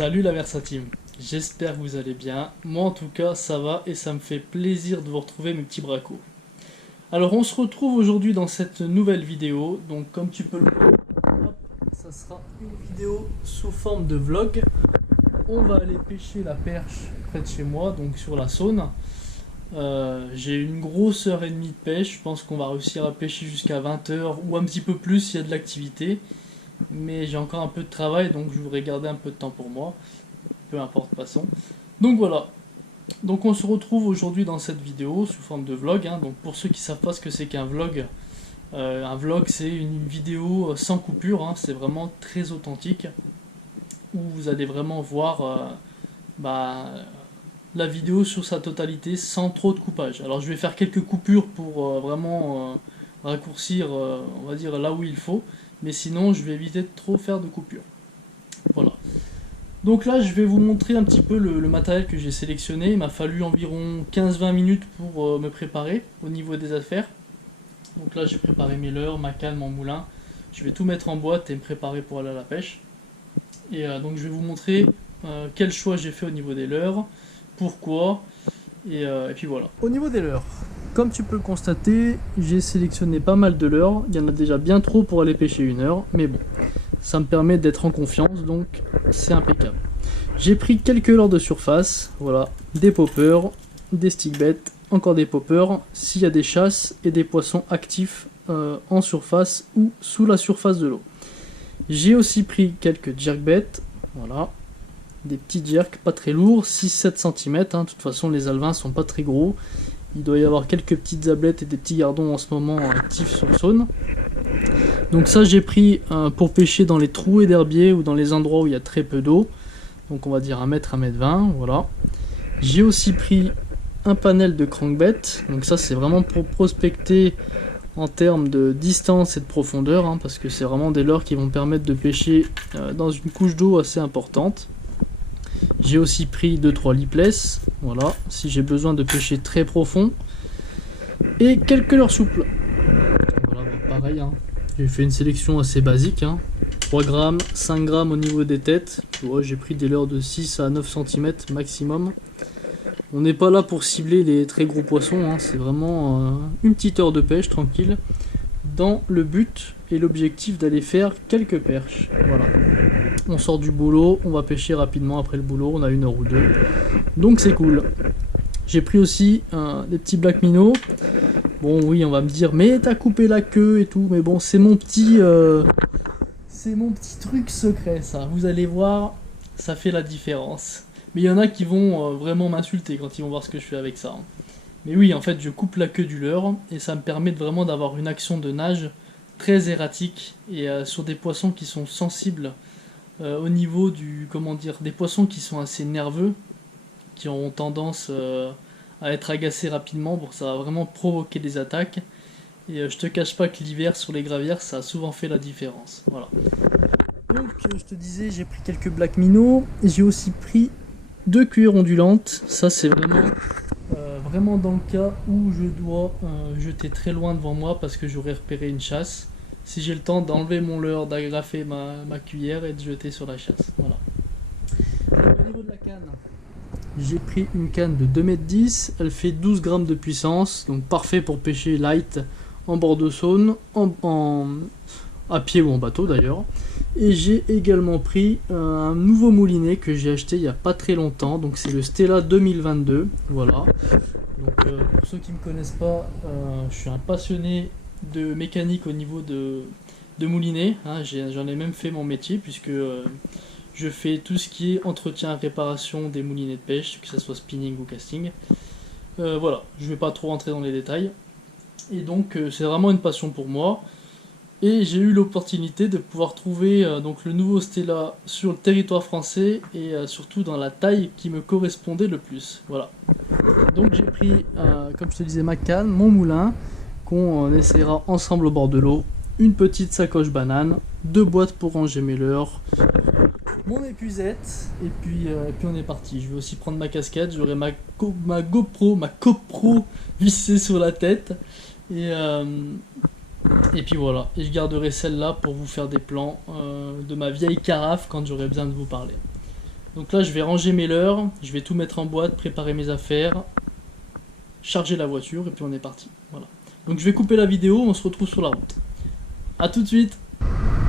Salut la Versa Team, j'espère que vous allez bien. Moi en tout cas ça va et ça me fait plaisir de vous retrouver mes petits bracos. Alors on se retrouve aujourd'hui dans cette nouvelle vidéo, donc comme tu peux le voir, hop, ça sera une vidéo sous forme de vlog. On va aller pêcher la perche près de chez moi, donc sur la Saône. J'ai une grosse heure et demie de pêche, je pense qu'on va réussir à pêcher jusqu'à 20 h ou un petit peu plus s'il y a de l'activité. Mais j'ai encore un peu de travail, donc je voudrais garder un peu de temps pour moi. Peu importe, passons. Donc voilà. Donc on se retrouve aujourd'hui dans cette vidéo sous forme de vlog. Donc pour ceux qui ne savent pas ce que c'est qu'un vlog, un vlog c'est une vidéo sans coupure. C'est vraiment très authentique. Où vous allez vraiment voir la vidéo sur sa totalité sans trop de coupage. Alors je vais faire quelques coupures pour vraiment raccourcir, on va dire, là où il faut. Mais sinon je vais éviter de trop faire de coupures. Voilà. Donc là je vais vous montrer un petit peu le matériel que j'ai sélectionné. Il m'a fallu environ 15-20 minutes pour me préparer au niveau des affaires. Donc là j'ai préparé mes leurres, ma canne, mon moulin. Je vais tout mettre en boîte et me préparer pour aller à la pêche. Et donc je vais vous montrer quel choix j'ai fait au niveau des leurres, pourquoi, et puis voilà. Au niveau des leurres, comme tu peux le constater, j'ai sélectionné pas mal de leurres. Il y en a déjà bien trop pour aller pêcher 1 heure, mais bon, ça me permet d'être en confiance, donc c'est impeccable. J'ai pris quelques leurres de surface, voilà, des poppers, des stickbait, encore des poppers, s'il y a des chasses et des poissons actifs en surface ou sous la surface de l'eau. J'ai aussi pris quelques jerkbait, voilà, des petits jerks pas très lourds, 6-7 cm, de toute façon les alevins sont pas très gros. Il doit y avoir quelques petites ablettes et des petits gardons en ce moment actifs sur Saône. Donc ça j'ai pris pour pêcher dans les trous et d'herbiers ou dans les endroits où il y a très peu d'eau. Donc on va dire 1 mètre, 1,20 m, voilà. J'ai aussi pris un panel de crankbait. Donc ça c'est vraiment pour prospecter en termes de distance et de profondeur. Parce que c'est vraiment des leurres qui vont permettre de pêcher dans une couche d'eau assez importante. J'ai aussi pris 2-3 lipless, voilà, si j'ai besoin de pêcher très profond. Et quelques leurres souples. Voilà, pareil, j'ai fait une sélection assez basique. 3 grammes, 5 grammes au niveau des têtes. Ouais, j'ai pris des leurres de 6 à 9 cm maximum. On n'est pas là pour cibler les très gros poissons, c'est vraiment une petite heure de pêche tranquille. Dans le but et l'objectif d'aller faire quelques perches. Voilà. On sort du boulot, on va pêcher rapidement après le boulot, on a 1 heure ou 2. Donc c'est cool. J'ai pris aussi des petits black minnows. Bon oui, on va me dire, mais t'as coupé la queue et tout. Mais bon, c'est mon petit truc secret ça. Vous allez voir, ça fait la différence. Mais il y en a qui vont vraiment m'insulter quand ils vont voir ce que je fais avec ça. Mais oui, en fait, je coupe la queue du leurre et ça me permet vraiment d'avoir une action de nage très erratique et sur des poissons qui sont sensibles au niveau des poissons qui sont assez nerveux, qui ont tendance à être agacés rapidement, pour ça va vraiment provoquer des attaques. Et je te cache pas que l'hiver sur les gravières, ça a souvent fait la différence. Voilà. Donc je te disais, j'ai pris quelques black minnows, j'ai aussi pris 2 cuillères ondulantes. Ça c'est vraiment dans le cas où je dois jeter très loin devant moi parce que j'aurais repéré une chasse. Si j'ai le temps d'enlever mon leurre, d'agrafer ma cuillère et de jeter sur la chasse. Voilà. Au niveau de la canne, j'ai pris une canne de 2,10 m. Elle fait 12 grammes de puissance. Donc parfait pour pêcher light en bord de Saône, à pied ou en bateau d'ailleurs. Et j'ai également pris un nouveau moulinet que j'ai acheté il n'y a pas très longtemps. Donc c'est le Stella 2022. Voilà. Donc pour ceux qui ne me connaissent pas, je suis un passionné de mécanique au niveau de moulinet. J'en ai même fait mon métier puisque je fais tout ce qui est entretien et réparation des moulinets de pêche, que ce soit spinning ou casting. Voilà, je ne vais pas trop rentrer dans les détails. Et donc c'est vraiment une passion pour moi. Et j'ai eu l'opportunité de pouvoir trouver donc le nouveau Stella sur le territoire français et surtout dans la taille qui me correspondait le plus. Voilà. Donc j'ai pris, comme je te disais, ma canne, mon moulin, qu'on essaiera ensemble au bord de l'eau, une petite sacoche banane, 2 boîtes pour ranger mes leurres, mon épuisette, et puis on est parti. Je vais aussi prendre ma casquette, j'aurai ma GoPro vissée sur la tête, et puis voilà, et je garderai celle-là pour vous faire des plans de ma vieille carafe quand j'aurai besoin de vous parler. Donc là je vais ranger mes leurres, je vais tout mettre en boîte, préparer mes affaires, charger la voiture et puis on est parti. Voilà. Donc je vais couper la vidéo, on se retrouve sur la route. A tout de suite.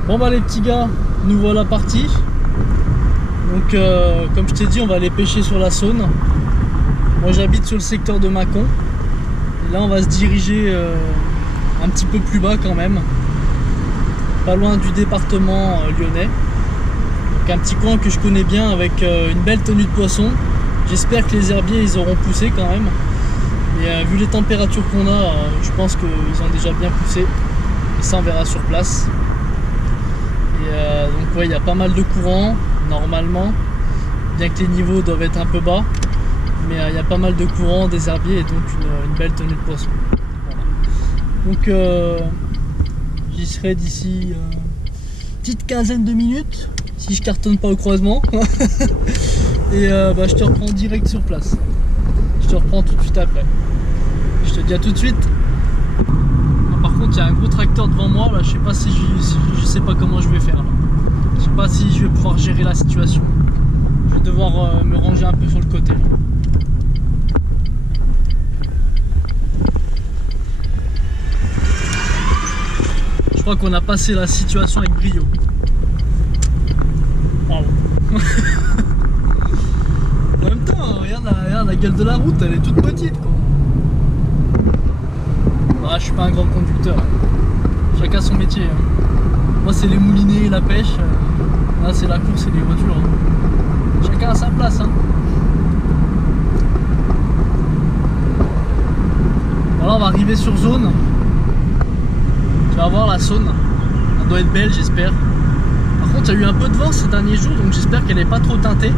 Bon bah les petits gars, nous voilà partis. Donc comme je t'ai dit, on va aller pêcher sur la Saône. Moi j'habite sur le secteur de Mâcon. Et là on va se diriger un petit peu plus bas quand même. Pas loin du département lyonnais. Donc un petit coin que je connais bien avec une belle tenue de poisson. J'espère que les herbiers ils auront poussé quand même. Et vu les températures qu'on a, je pense qu'ils ont déjà bien poussé. Et ça on verra sur place. Et donc ouais, il y a pas mal de courants normalement, bien que les niveaux doivent être un peu bas. Mais il y a pas mal de courants, des herbiers et donc une belle tenue de poisson. Voilà. Donc j'y serai d'ici petite quinzaine de minutes, si je cartonne pas au croisement. Et bah, je te reprends direct sur place. Je te reprends tout de suite après. Je te dis à tout de suite. Par contre, il y a un gros tracteur devant moi. Là, je sais pas si je sais pas comment je vais faire. Là. Je sais pas si je vais pouvoir gérer la situation. Je vais devoir me ranger un peu sur le côté. Là. Je crois qu'on a passé la situation avec brio. Wow. En même temps, regarde la gueule de la route, elle est toute petite quoi. Ah, je suis pas un grand conducteur. Chacun son métier. Moi c'est les moulinets et la pêche. Là c'est la course et les voitures. Chacun a sa place. Voilà, on va arriver sur zone. Tu vas voir la Saône. Elle doit être belle j'espère. Par contre il y a eu un peu de vent ces derniers jours, donc j'espère qu'elle n'est pas trop teintée.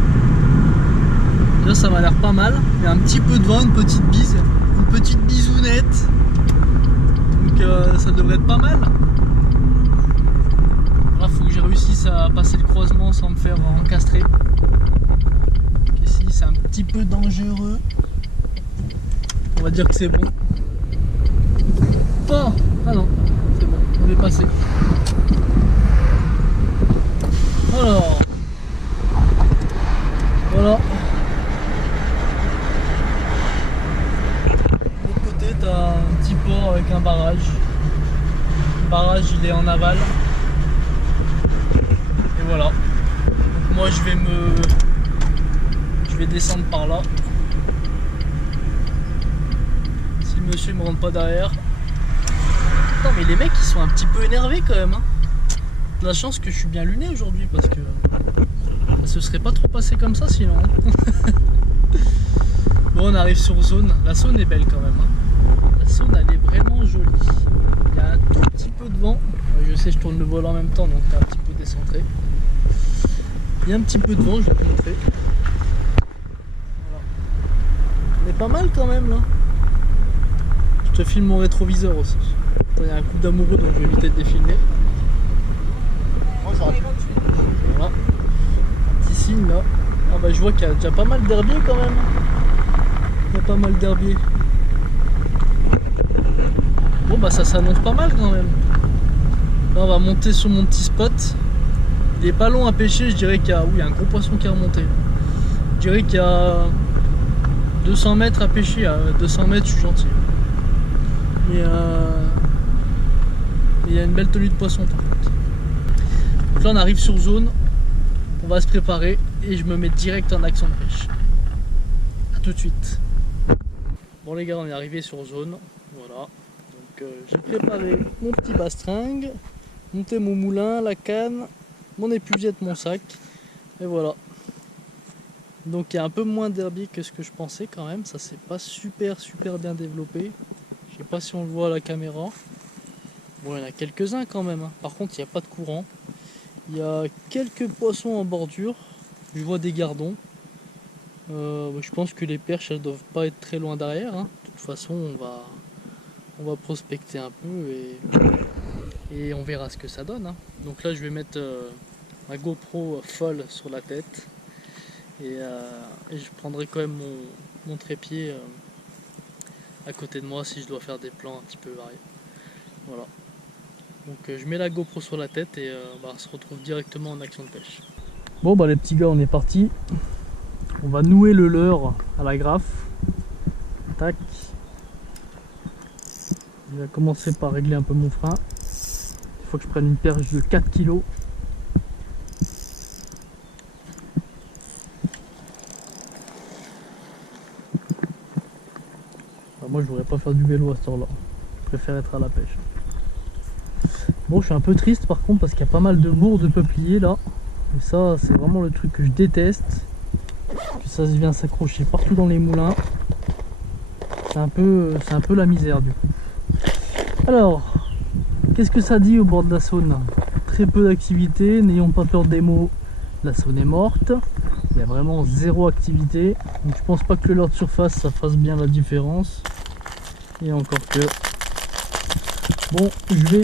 Là ça m'a l'air pas mal. Il y a un petit peu de vent, une petite bise. Une petite bisounette. Donc ça devrait être pas mal. Là faut que j'ai réussisse à passer le croisement sans me faire encastrer. Donc ici c'est un petit peu dangereux. On va dire que c'est bon. Oh, ah non, c'est bon, on est passé. Alors, voilà. De l'autre côté, tu as un petit port avec un barrage. Le barrage, il est en aval. Et voilà. Donc moi, je vais descendre par là. Si le monsieur me rentre pas derrière. Non mais les mecs ils sont un petit peu énervés quand même. De la chance que je suis bien luné aujourd'hui parce que ça se serait pas trop passé comme ça sinon. Bon, on arrive sur zone. La Saône est belle quand même. La Saône elle est vraiment jolie. Il y a un tout petit peu de vent. Je sais, je tourne le volant en même temps donc t'es un petit peu décentré. Il y a un petit peu de vent, je vais te montrer. Voilà. On est pas mal quand même là. Je te filme mon rétroviseur aussi. Il y a un couple d'amoureux donc je vais éviter de les filmer. Voilà. Un petit signe là. Ah bah je vois qu'il y a déjà pas mal d'herbiers quand même. Il y a pas mal d'herbiers. Bon bah ça s'annonce pas mal quand même. Là on va monter sur mon petit spot. Il est pas long à pêcher, je dirais qu'il y a. Oui, il y a un gros poisson qui est remonté. Je dirais qu'il y a 200 mètres à pêcher. À 200 mètres je suis gentil. Et il y a une belle tenue de poisson par contre. Donc là on arrive sur zone, on va se préparer et je me mets direct en action de pêche. A tout de suite. Bon les gars, on est arrivé sur zone, voilà. Donc j'ai préparé mon petit bastringue, monté mon moulin, la canne, mon épuisette, mon sac, et voilà. Donc il y a un peu moins d'herbier que ce que je pensais quand même, ça c'est pas super bien développé. Je sais pas si on le voit à la caméra. Bon, il y en a quelques-uns quand même. Par contre, il n'y a pas de courant. Il y a quelques poissons en bordure. Je vois des gardons. Je pense que les perches, elles doivent pas être très loin derrière. De toute façon, on va prospecter un peu et on verra ce que ça donne. Donc là, je vais mettre ma GoPro folle sur la tête. Et je prendrai quand même mon trépied à côté de moi si je dois faire des plans un petit peu variés. Voilà. Donc je mets la GoPro sur la tête et on se retrouve directement en action de pêche. Bon bah les petits gars, on est parti. On va nouer le leurre à la graffe. Tac. Je vais commencer par régler un peu mon frein. Il faut que je prenne une perche de 4 kg. Moi je voudrais pas faire du vélo à ce temps-là. Je préfère être à la pêche. Bon, je suis un peu triste par contre parce qu'il y a pas mal de bourres de peupliers là. Et ça, c'est vraiment le truc que je déteste. Que ça vient s'accrocher partout dans les moulins. C'est un peu la misère du coup. Alors, qu'est-ce que ça dit au bord de la Saône? Très peu d'activité, n'ayons pas peur des mots. La Saône est morte. Il y a vraiment zéro activité. Donc je pense pas que le leurre de surface ça fasse bien la différence. Et encore que. Bon, je vais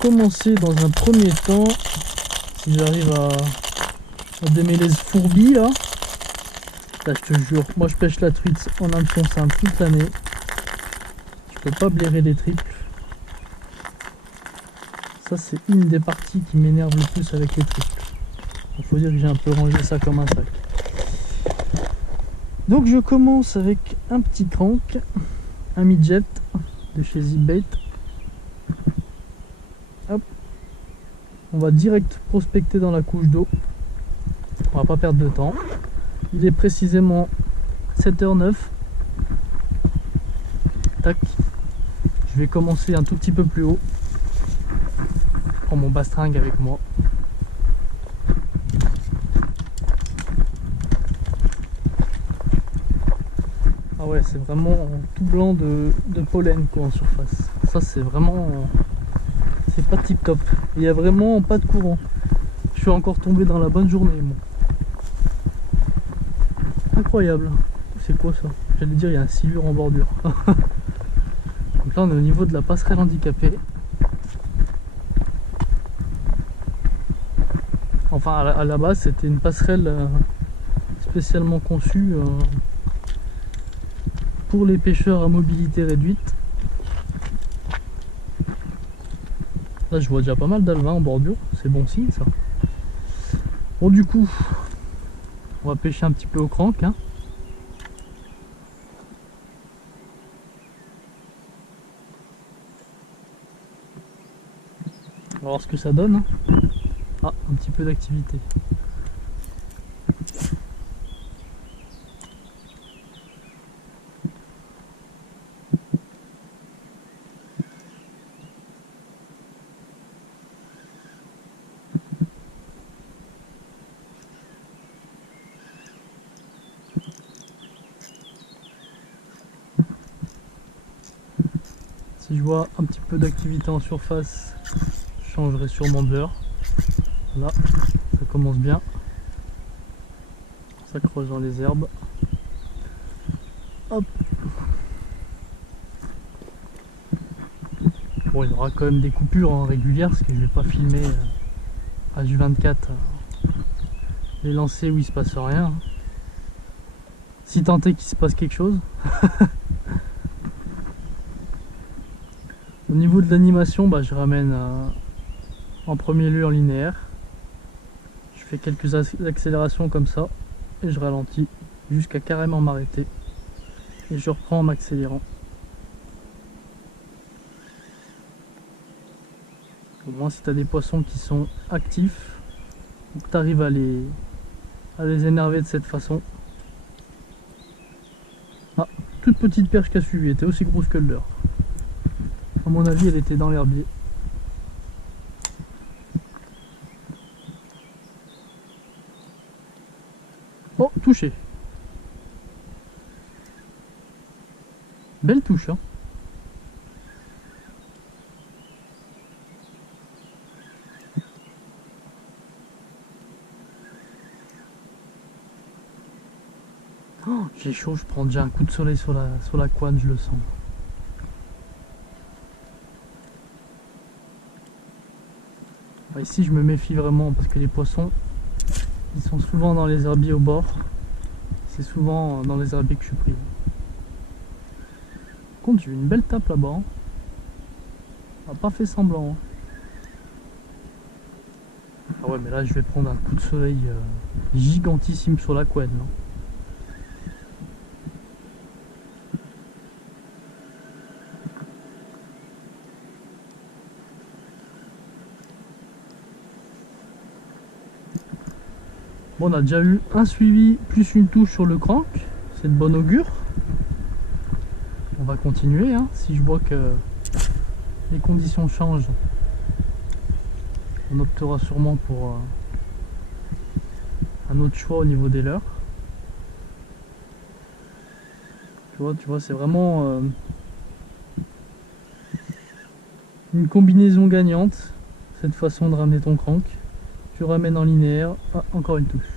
commencer dans un premier temps. Si j'arrive à démêler ce fourbi là. Là je te jure, moi je pêche la truite en hameçon simple toute l'année. Je peux pas blairer les triples. Ça c'est une des parties qui m'énerve le plus avec les triples. Il faut dire que j'ai un peu rangé ça comme un sac. Donc je commence avec un petit crank, un midget de chez Z-Bait. Hop. On va direct prospecter dans la couche d'eau. On va pas perdre de temps. Il est précisément 7h09. Tac. Je vais commencer un tout petit peu plus haut. Je prends mon bastringue avec moi. Ah ouais, c'est vraiment tout blanc de pollen quoi en surface. Ça c'est vraiment... c'est pas tip top. Il y a vraiment pas de courant. Je suis encore tombé dans la bonne journée moi. Incroyable. C'est quoi ça? J'allais dire il y a un silure en bordure. Donc là on est au niveau de la passerelle handicapée. Enfin à la base c'était une passerelle spécialement conçue pour les pêcheurs à mobilité réduite. Là je vois déjà pas mal d'alevins en bordure, c'est bon signe ça. Bon du coup on va pêcher un petit peu au crank hein. On va voir ce que ça donne. Ah, un petit peu d'activité. Si je vois un petit peu d'activité en surface, je changerai sûrement de leurre. Là, ça commence bien. Ça creuse dans les herbes. Hop. Bon, il y aura quand même des coupures hein, régulières parce que je vais pas filmer H24 les lancers où il se passe rien. Si tant est qu'il se passe quelque chose. Au niveau de l'animation, bah, je ramène en premier lieu en linéaire. Je fais quelques accélérations comme ça et je ralentis jusqu'à carrément m'arrêter. Et je reprends en m'accélérant. Au moins si tu as des poissons qui sont actifs, ou que tu arrives à les énerver de cette façon. Ah, toute petite perche qui a suivi, elle était aussi grosse que le leurre. À mon avis, elle était dans l'herbier. Oh, touché. Belle touche, hein. Oh, j'ai chaud, je prends déjà un coup de soleil sur la couenne, je le sens. Ici je me méfie vraiment parce que les poissons ils sont souvent dans les herbiers au bord. C'est souvent dans les herbiers que je suis pris. Par contre j'ai eu une belle tape là-bas. Hein. On n'a pas fait semblant. Hein. Ah ouais, mais là je vais prendre un coup de soleil gigantissime sur la couenne. Hein. Bon, on a déjà eu un suivi plus une touche sur le crank, c'est de bon augure. On va continuer, hein. Si je vois que les conditions changent, on optera sûrement pour un autre choix au niveau des leurres. Tu vois, c'est vraiment une combinaison gagnante, cette façon de ramener ton crank. Tu ramènes en linéaire, ah, encore une touche.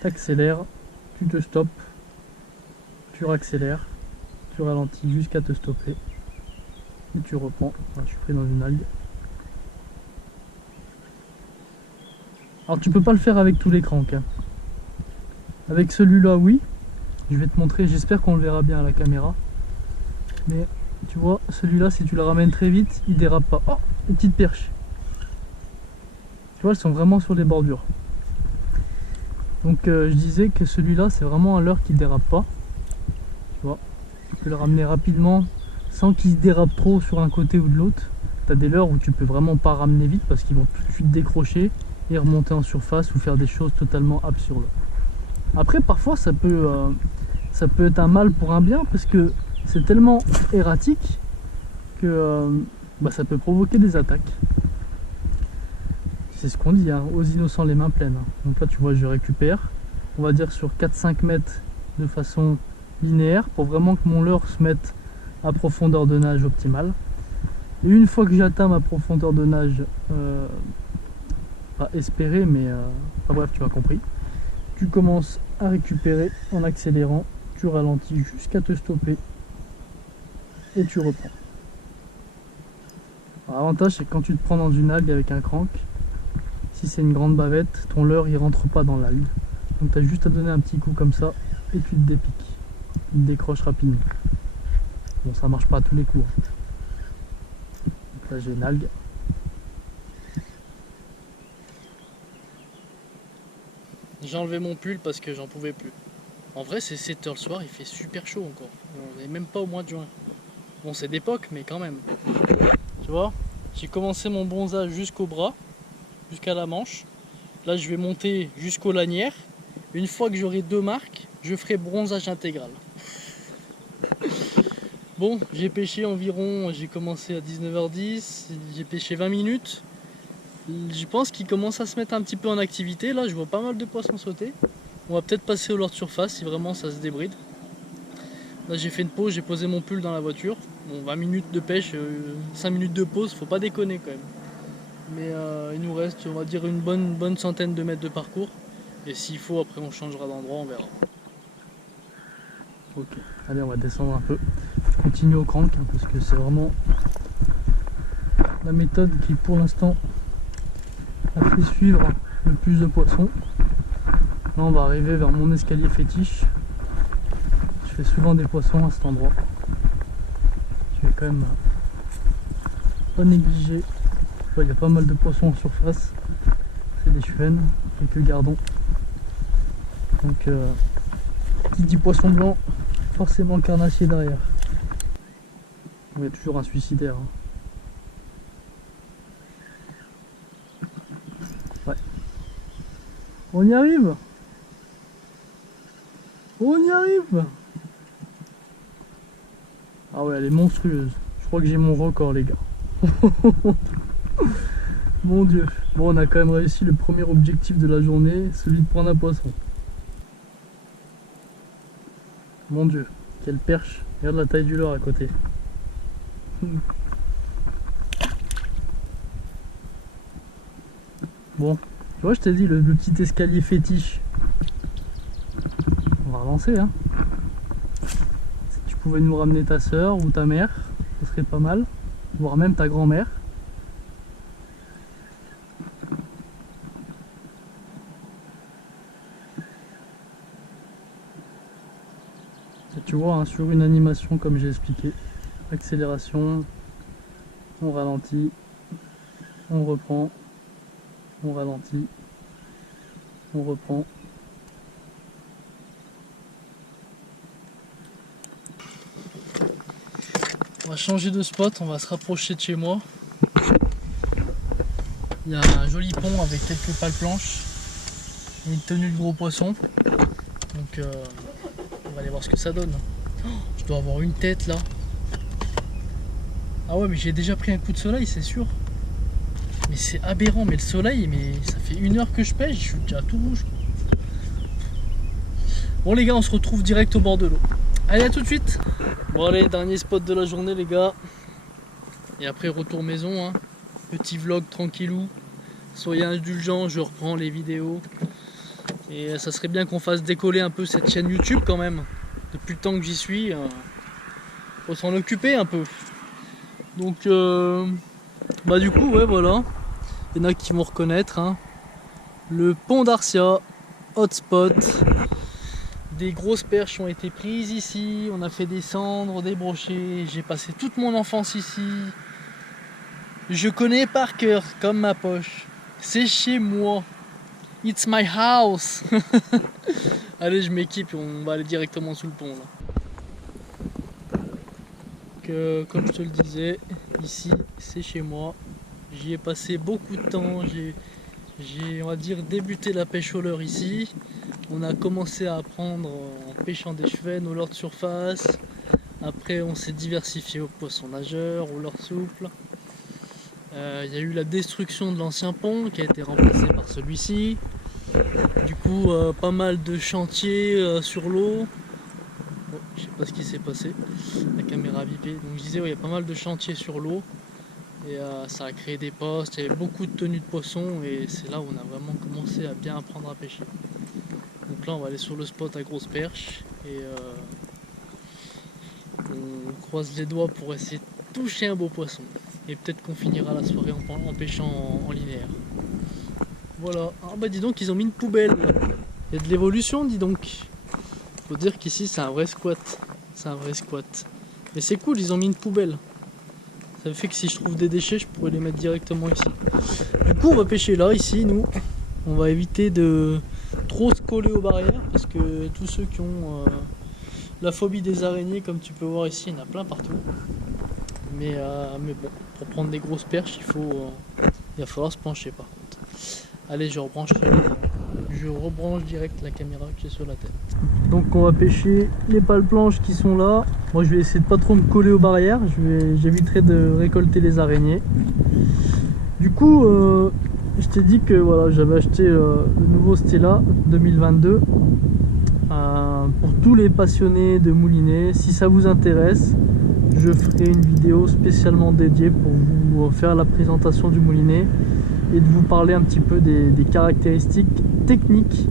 Tu accélères, tu te stoppes, tu réaccélères, tu ralentis jusqu'à te stopper. Et tu reprends. Voilà, je suis pris dans une algue. Alors tu peux pas le faire avec tous les cranks. Hein. Avec celui-là, oui. Je vais te montrer, j'espère qu'on le verra bien à la caméra. Mais tu vois, celui-là, si tu le ramènes très vite, il dérape pas. Oh, une petite perche. Tu vois, elles sont vraiment sur les bordures. Donc je disais que celui-là, c'est vraiment un leurre qui dérape pas. Tu vois, tu peux le ramener rapidement sans qu'il se dérape trop sur un côté ou de l'autre. Tu as des leurres où tu peux vraiment pas ramener vite parce qu'ils vont tout de suite décrocher et remonter en surface ou faire des choses totalement absurdes. Après, parfois, ça peut être un mal pour un bien parce que c'est tellement erratique que ça peut provoquer des attaques. C'est ce qu'on dit, hein, aux innocents les mains pleines. Donc là, tu vois, je récupère, on va dire sur 4-5 mètres de façon linéaire pour vraiment que mon leurre se mette à profondeur de nage optimale. Et une fois que j'atteins ma profondeur de nage, pas espérée, mais bref, tu as compris, tu commences à récupérer en accélérant, tu ralentis jusqu'à te stopper et tu reprends. L'avantage, c'est que quand tu te prends dans une algue avec un crank, si c'est une grande bavette, ton leurre il rentre pas dans l'algue. Donc tu as juste à donner un petit coup comme ça et tu te dépiques. Il te décroche rapidement. Bon, ça marche pas à tous les coups. Hein. Donc là j'ai une algue. J'ai enlevé mon pull parce que j'en pouvais plus. En vrai, c'est 7 h le soir, il fait super chaud encore. On n'est même pas au mois de juin. Bon, c'est d'époque, mais quand même. Tu vois, j'ai commencé mon bronzage jusqu'au bras, jusqu'à la manche. Là, je vais monter jusqu'aux lanières. Une fois que j'aurai 2 marques, je ferai bronzage intégral. Bon, j'ai pêché environ, j'ai commencé à 19 h 10, j'ai pêché 20 minutes. Je pense qu'il commence à se mettre un petit peu en activité. Là, je vois pas mal de poissons sauter. On va peut-être passer au leurre de surface si vraiment ça se débride. Là, j'ai fait une pause, j'ai posé mon pull dans la voiture. Bon, 20 minutes de pêche, 5 minutes de pause, faut pas déconner quand même. Mais il nous reste, on va dire, une bonne centaine de mètres de parcours. Et s'il faut, après, on changera d'endroit, on verra. Ok, allez, on va descendre un peu. Je continue au crank, hein, parce que c'est vraiment la méthode qui, pour l'instant, a fait suivre le plus de poissons. Là, on va arriver vers mon escalier fétiche. Je fais souvent des poissons à cet endroit. Je vais quand même pas négliger. Il y a pas mal de poissons en surface. C'est des chuennes, quelques gardons. Donc, qui dit poisson blanc, forcément carnassier derrière. Il y a toujours un suicidaire. Hein. Ouais. On y arrive. On y arrive. Ah ouais, elle est monstrueuse. Je crois que j'ai mon record, les gars. Mon dieu. Bon, on a quand même réussi le premier objectif de la journée, celui de prendre un poisson. Mon dieu, quelle perche. Regarde la taille du leurre à côté. Bon, tu vois, je t'ai dit, le petit escalier fétiche. On va relancer, hein. Si tu pouvais nous ramener ta soeur ou ta mère, ce serait pas mal. Voire même ta grand-mère. Tu vois, hein, sur une animation comme j'ai expliqué, accélération, on ralentit, on reprend, On ralentit. On reprend. On va changer de spot, on va se rapprocher de chez moi. Il y a un joli pont avec quelques pales planches et une tenue de gros poisson. Donc on va aller voir ce que ça donne. Oh, je dois avoir une tête là. Ah ouais, mais j'ai déjà pris un coup de soleil, c'est sûr. Mais c'est aberrant, mais le soleil, mais ça fait 1 heure que je pêche, je suis déjà tout rouge. Bon les gars, on se retrouve direct au bord de l'eau. Allez, à tout de suite. Bon allez, dernier spot de la journée les gars. Et après retour maison, hein. Petit vlog tranquillou. Soyez indulgents, je reprends les vidéos. Et ça serait bien qu'on fasse décoller un peu cette chaîne YouTube quand même. Depuis le temps que j'y suis, faut s'en occuper un peu. Donc bah du coup ouais voilà. Il y en a qui vont reconnaître hein. Le pont d'Arcia, hotspot. Des grosses perches ont été prises ici, on a fait des cendres, des brochets, j'ai passé toute mon enfance ici. Je connais par cœur comme ma poche. C'est chez moi. It's my house. Allez, je m'équipe et on va aller directement sous le pont là. Comme je te le disais, ici c'est chez moi. J'y ai passé beaucoup de temps. J'ai on va dire débuté la pêche au leurre ici. On a commencé à apprendre en pêchant des chevennes au leurre de surface. Après on s'est diversifié au poisson nageur, au leurre souple. Il y a eu la destruction de l'ancien pont qui a été remplacé par celui-ci. Du coup pas mal de chantiers sur l'eau. Oh, je sais pas ce qui s'est passé. La caméra a bipé. Donc je disais ouais, il y a pas mal de chantiers sur l'eau. Et ça a créé des postes, il y avait beaucoup de tenues de poissons et c'est là où on a vraiment commencé à bien apprendre à pêcher. Donc là on va aller sur le spot à grosse perche et on croise les doigts pour essayer de toucher un beau poisson. Et peut-être qu'on finira la soirée en pêchant en linéaire. Voilà, ah bah dis donc ils ont mis une poubelle. Il y a de l'évolution dis donc. Faut dire qu'ici c'est un vrai squat. C'est un vrai squat. Mais c'est cool, ils ont mis une poubelle. Ça fait que si je trouve des déchets, je pourrais les mettre directement ici. Du coup, on va pêcher là, ici, nous. On va éviter de trop se coller aux barrières parce que tous ceux qui ont la phobie des araignées, comme tu peux voir ici, il y en a plein partout. Mais bon, pour prendre des grosses perches, il va falloir se pencher par contre. Allez, je rebranche direct la caméra que j'ai sur la tête. Donc on va pêcher les pales planches qui sont là. Moi je vais essayer de pas trop me coller aux barrières, j'éviterai de récolter les araignées. Du coup je t'ai dit que voilà, j'avais acheté le nouveau Stella 2022 pour tous les passionnés de moulinet. Si ça vous intéresse, je ferai une vidéo spécialement dédiée pour vous faire la présentation du moulinet et de vous parler un petit peu des caractéristiques techniques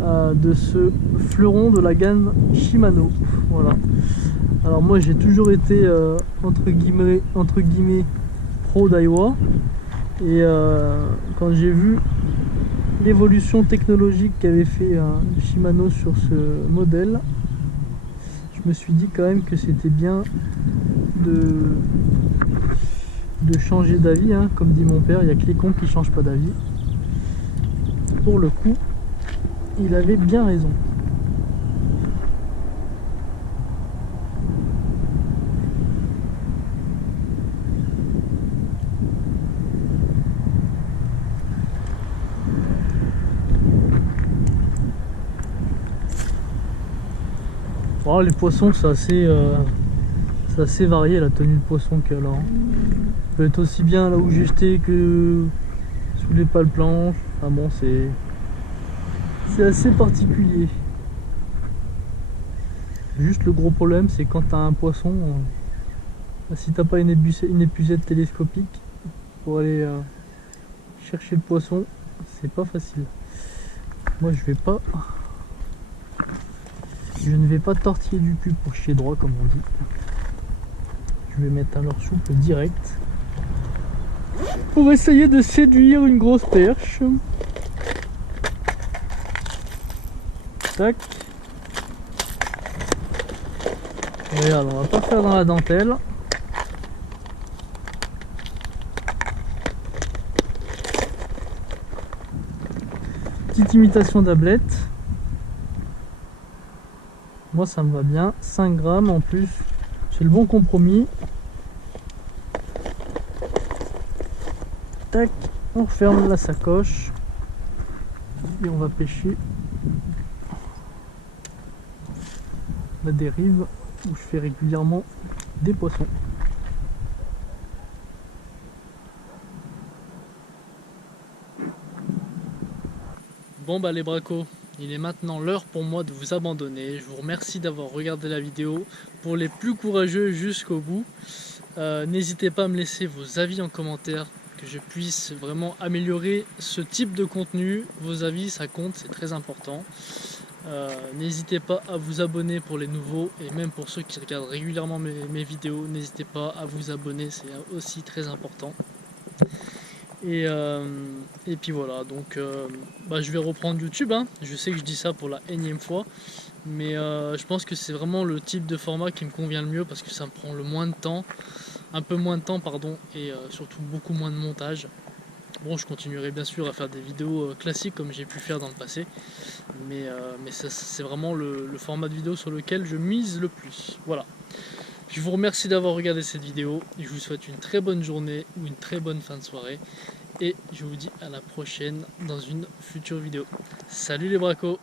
de ce fleuron de la gamme Shimano. Voilà. Alors moi j'ai toujours été entre guillemets pro Daiwa et quand j'ai vu l'évolution technologique qu'avait fait Shimano sur ce modèle, je me suis dit quand même que c'était bien de changer d'avis, hein. Comme dit mon père, il n'y a que les cons qui changent pas d'avis. Pour le coup, il avait bien raison. Oh, les poissons, c'est assez varié la tenue de poisson qu'il y a là. Ça peut être aussi bien là où j'ai jeté que sous les pales planches. Ah bon, c'est assez particulier. Juste le gros problème, c'est quand tu as un poisson, si t'as pas une épuisette télescopique pour aller chercher le poisson, c'est pas facile. Moi je ne vais pas tortiller du cul pour chier droit comme on dit. Je vais mettre un leurre souple direct pour essayer de séduire une grosse perche. Tac. Regarde, on va pas faire dans la dentelle. Petite imitation d'ablette. Moi ça me va bien. 5 grammes en plus. C'est le bon compromis. Tac, on referme la sacoche. Et on va pêcher la dérive où je fais régulièrement des poissons. Bon bah les bracos, il est maintenant l'heure pour moi de vous abandonner. Je vous remercie d'avoir regardé la vidéo. Pour les plus courageux jusqu'au bout, n'hésitez pas à me laisser vos avis en commentaire, que je puisse vraiment améliorer ce type de contenu. Vos avis ça compte, c'est très important. N'hésitez pas à vous abonner pour les nouveaux, et même pour ceux qui regardent régulièrement mes vidéos, n'hésitez pas à vous abonner, c'est aussi très important. Et puis voilà, donc je vais reprendre YouTube, hein. Je sais que je dis ça pour la énième fois, mais je pense que c'est vraiment le type de format qui me convient le mieux parce que ça me prend le moins de temps, un peu moins de temps pardon, et surtout beaucoup moins de montage. Bon, je continuerai bien sûr à faire des vidéos classiques comme j'ai pu faire dans le passé, mais c'est vraiment le format de vidéo sur lequel je mise le plus. Voilà. Je vous remercie d'avoir regardé cette vidéo, je vous souhaite une très bonne journée ou une très bonne fin de soirée, et je vous dis à la prochaine dans une future vidéo. Salut les bracos!